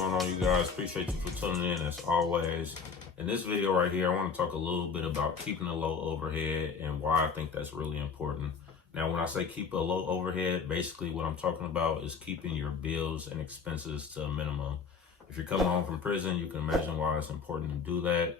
going on, you guys? Appreciate you for tuning in as always. In this video right here, I want to talk a little bit about keeping a low overhead and why I think that's really important. Now, when I say keep a low overhead, basically what I'm talking about is keeping your bills and expenses to a minimum. If you're coming home from prison, you can imagine why it's important to do that.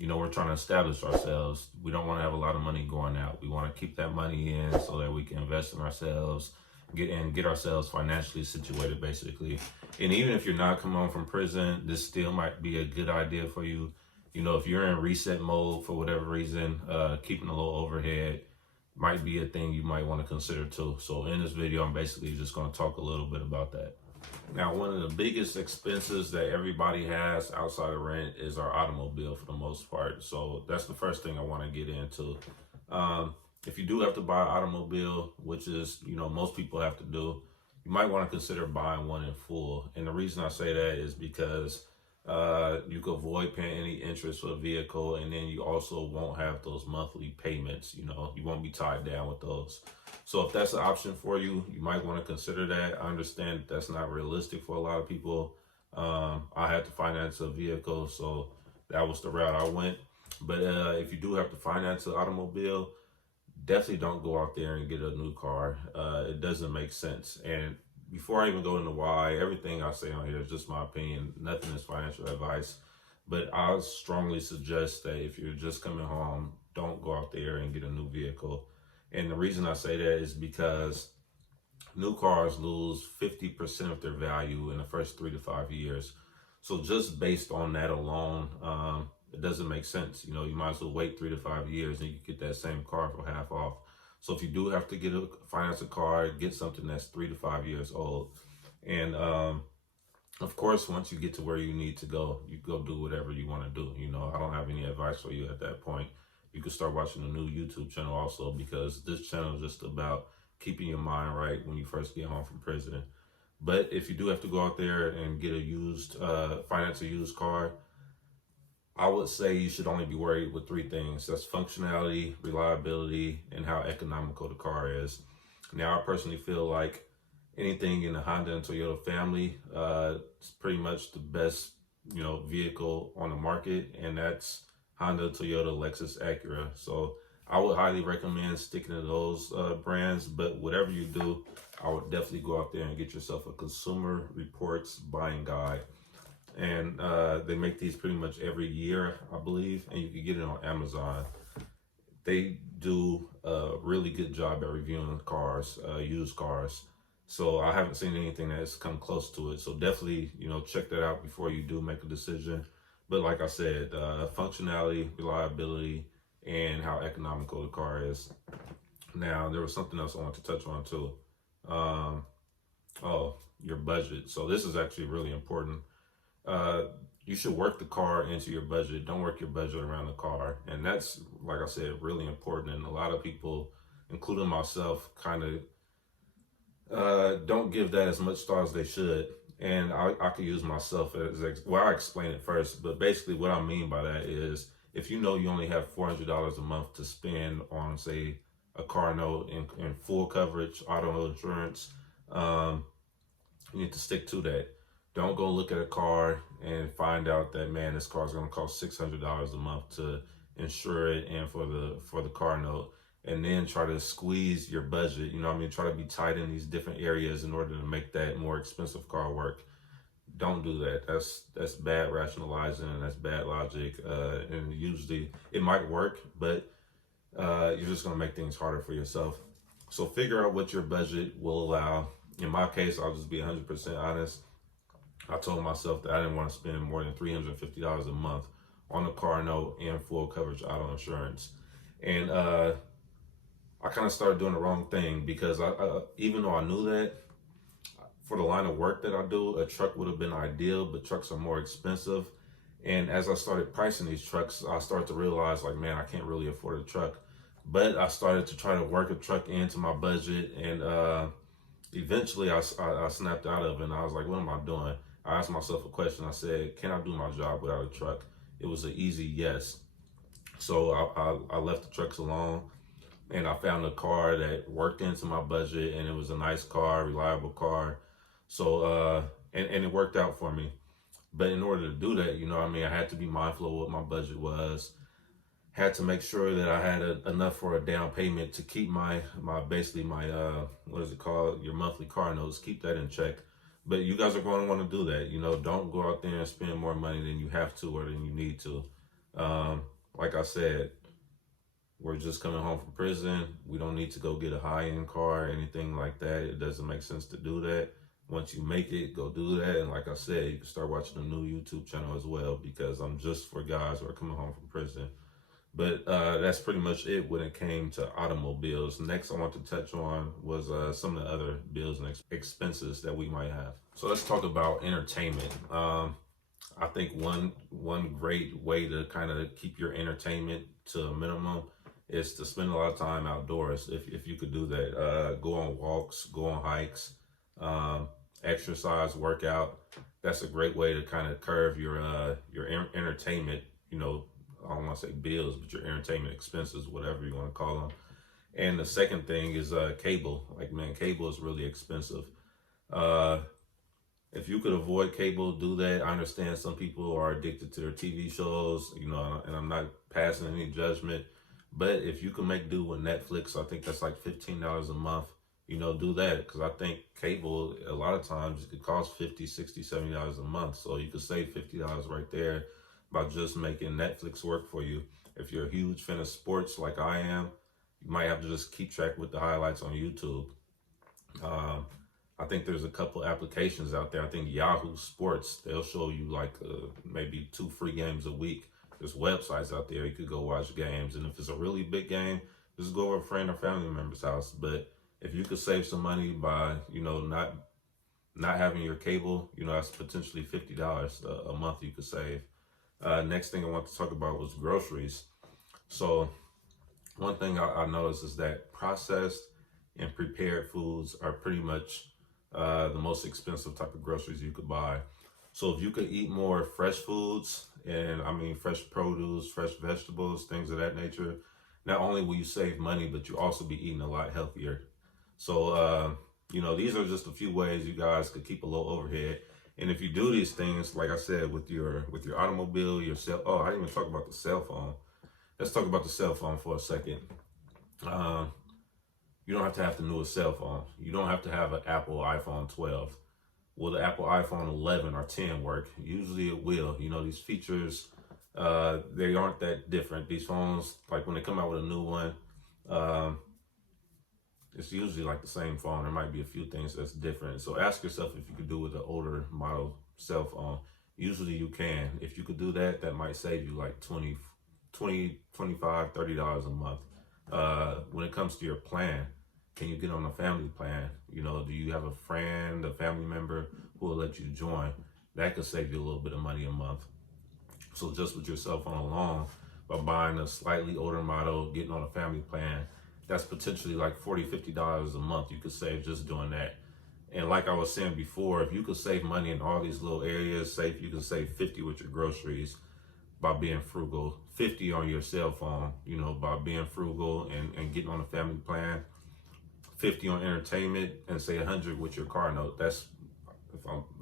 We're trying to establish ourselves. We don't want to have a lot of money going out. We want to keep that money in so that we can invest in ourselves, get ourselves financially situated, basically. And even if you're not coming home from prison, this still might be a good idea for you. If you're in reset mode for whatever reason, keeping a low overhead might be a thing you might want to consider too. So in this video, I'm basically just going to talk a little bit about that. Now, one of the biggest expenses that everybody has outside of rent is our automobile for the most part. So that's the first thing I want to get into. If you do have to buy an automobile, which is, most people have to do, you might want to consider buying one in full. And the reason I say that is because you can avoid paying any interest for a vehicle, and then you also won't have those monthly payments. You won't be tied down with those. So if that's an option for you, you might want to consider that. I understand that's not realistic for a lot of people. I had to finance a vehicle, so that was the route I went. But if you do have to finance an automobile, definitely don't go out there and get a new car. It doesn't make sense. And before I even go into why, everything I say on here is just my opinion. Nothing is financial advice. But I strongly suggest that if you're just coming home, don't go out there and get a new vehicle. And the reason I say that is because new cars lose 50% of their value in the first 3 to 5 years. So just based on that alone, it doesn't make sense. You might as well wait 3 to 5 years and you get that same car for half off. So if you do have to finance a car, get something that's 3 to 5 years old. And of course, once you get to where you need to go, you go do whatever you want to do. I don't have any advice for you at that point. You can start watching a new YouTube channel also, because this channel is just about keeping your mind right when you first get home from prison. But if you do have to go out there and get finance a used car, I would say you should only be worried with 3 things. That's functionality, reliability, and how economical the car is. Now, I personally feel like anything in the Honda and Toyota family is pretty much the best, vehicle on the market, and that's Honda, Toyota, Lexus, Acura. So I would highly recommend sticking to those brands. But whatever you do, I would definitely go out there and get yourself a Consumer Reports buying guide. And they make these pretty much every year, I believe, and you can get it on Amazon. They do a really good job at reviewing cars, used cars. So I haven't seen anything that's come close to it. So definitely, check that out before you do make a decision. But like I said, functionality, reliability, and how economical the car is. Now, there was something else I want to touch on too. Your budget. So this is actually really important. You should work the car into your budget. Don't work your budget around the car. And that's, like I said, really important. And a lot of people, including myself, kind of don't give that as much thought as they should. And I could use myself I explain it first. But basically what I mean by that is, if you only have $400 a month to spend on, say, a car note and full coverage, auto insurance, you need to stick to that. Don't go look at a car and find out that, man, this car is going to cost $600 a month to insure it and for the car note, and then try to squeeze your budget. Try to be tight in these different areas in order to make that more expensive car work. Don't do that. That's bad rationalizing, and that's bad logic. And usually it might work, but you're just going to make things harder for yourself. So figure out what your budget will allow. In my case, I'll just be 100% honest. I told myself that I didn't want to spend more than $350 a month on a car note and full coverage auto insurance. And I kind of started doing the wrong thing, because I even though I knew that, for the line of work that I do, a truck would have been ideal, but trucks are more expensive. And as I started pricing these trucks, I started to realize, like, man, I can't really afford a truck. But I started to try to work a truck into my budget, and eventually I snapped out of it, and I was like, what am I doing? I asked myself a question. I said, can I do my job without a truck? It was an easy yes. So I left the trucks alone, and I found a car that worked into my budget, and it was a nice car, reliable car. So and it worked out for me. But in order to do that, you know, I mean, I had to be mindful of what my budget was. Had to make sure that I had enough for a down payment to keep my basically my what is it called, your monthly car notes, keep that in check. But you guys are going to want to do that. You know, don't go out there and spend more money than you have to or than you need to. Um, like I said, we're just coming home from prison. We don't need to go get a high end car or anything like that. It doesn't make sense to do that. Once you make it, go do that. And like I said, you can start watching a new YouTube channel as well, because I'm just for guys who are coming home from prison. But that's pretty much it when it came to automobiles. Next, I want to touch on was some of the other bills and expenses that we might have. So let's talk about entertainment. I think one great way to kind of keep your entertainment to a minimum is to spend a lot of time outdoors. If you could do that, go on walks, go on hikes, exercise, workout. That's a great way to kind of curve your entertainment. You know, I don't want to say bills, but your entertainment expenses, whatever you want to call them. And the second thing is cable. Like, man, cable is really expensive. Uh, if you could avoid cable, do that. I understand some people are addicted to their TV shows, you know, and I'm not passing any judgment. But if you can make do with Netflix, I think that's like $15 a month. You know, do that, because I think cable a lot of times it could cost 50, 60, $70 a month. So you could save $50 right there by just making Netflix work for you. If you're a huge fan of sports like I am, you might have to just keep track with the highlights on YouTube. Um, I think there's a couple applications out there. I think Yahoo Sports, they'll show you like maybe 2 free games a week. There's websites out there you could go watch games, and if it's a really big game, just go over a friend or family member's house. But if you could save some money by, you know, not having your cable, you know, that's potentially $50 a month you could save. Next thing I want to talk about was groceries. So one thing I noticed is that processed and prepared foods are pretty much the most expensive type of groceries you could buy. So if you could eat more fresh foods, and I mean fresh produce, fresh vegetables, things of that nature, not only will you save money, but you also be eating a lot healthier. So you know, these are just a few ways you guys could keep a low overhead. And if you do these things, like I said, with your automobile, your cell. Oh, I didn't even talk about the cell phone. Let's talk about the cell phone for a second. Um, you don't have the newest cell phone. You don't have to have an Apple iPhone 12. Will the Apple iPhone 11 or 10 work? Usually it will. You know, these features, they aren't that different. These phones, like when they come out with a new one, um, it's usually like the same phone. There might be a few things that's different. So ask yourself if you could do with an older model cell phone. Usually you can. If you could do that, that might save you like 20, 25, $30 a month. When it comes to your plan, can you get on a family plan? You know, do you have a friend, a family member who will let you join? That could save you a little bit of money a month. So just with your cell phone alone, by buying a slightly older model, getting on a family plan, that's potentially like $40, $50 a month you could save just doing that. And like I was saying before, if you could save money in all these little areas, say if you can save 50 with your groceries by being frugal, 50 on your cell phone, you know, by being frugal and getting on a family plan, 50 on entertainment, and say 100 with your car note. That's,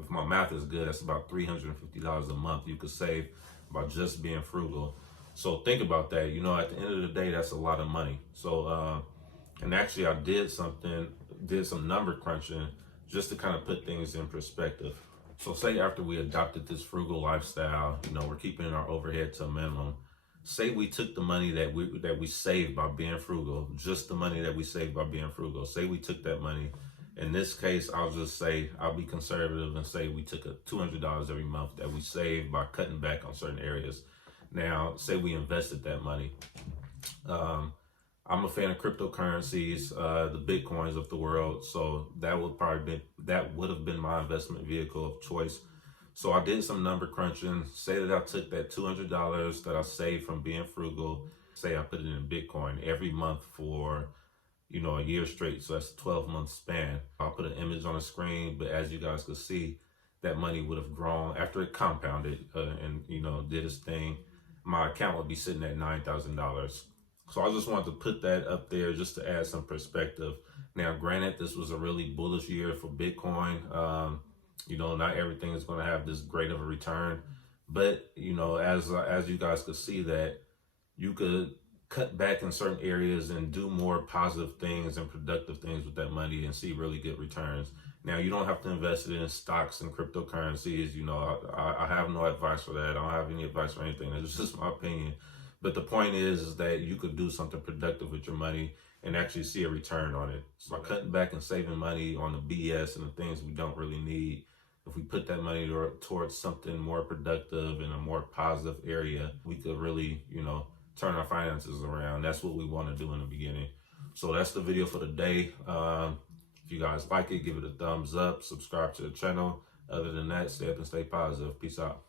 if my math is good, that's about $350 a month you could save by just being frugal. So think about that. You know, at the end of the day, that's a lot of money. So, and actually, I did some number crunching just to kind of put things in perspective. So, say after we adopted this frugal lifestyle, you know, we're keeping our overhead to a minimum. Say we took the money that we saved by being frugal, just the money that we saved by being frugal. Say we took that money. In this case, I'll just say, I'll be conservative and say we took a $200 every month that we saved by cutting back on certain areas. Now, say we invested that money. Um, I'm a fan of cryptocurrencies, the Bitcoins of the world. So that would have been my investment vehicle of choice. So I did some number crunching. Say that I took that $200 that I saved from being frugal. Say I put it in Bitcoin every month for, you know, a year straight. So that's a 12-month span. I'll put an image on the screen, but as you guys could see, that money would have grown after it compounded and, you know, did its thing. My account would be sitting at $9,000. So I just wanted to put that up there just to add some perspective. Now, granted, this was a really bullish year for Bitcoin. You know, not everything is going to have this great of a return, but you know, as you guys could see that you could cut back in certain areas and do more positive things and productive things with that money and see really good returns. Now, you don't have to invest it in stocks and cryptocurrencies. You know, I have no advice for that. I don't have any advice for anything. That's just my opinion. But the point is that you could do something productive with your money and actually see a return on it. So by cutting back and saving money on the BS and the things we don't really need, if we put that money towards something more productive in a more positive area, we could really, you know, turn our finances around. That's what we want to do in the beginning. So that's the video for the day. If you guys like it, give it a thumbs up, subscribe to the channel. Other than that, stay up and stay positive. Peace out.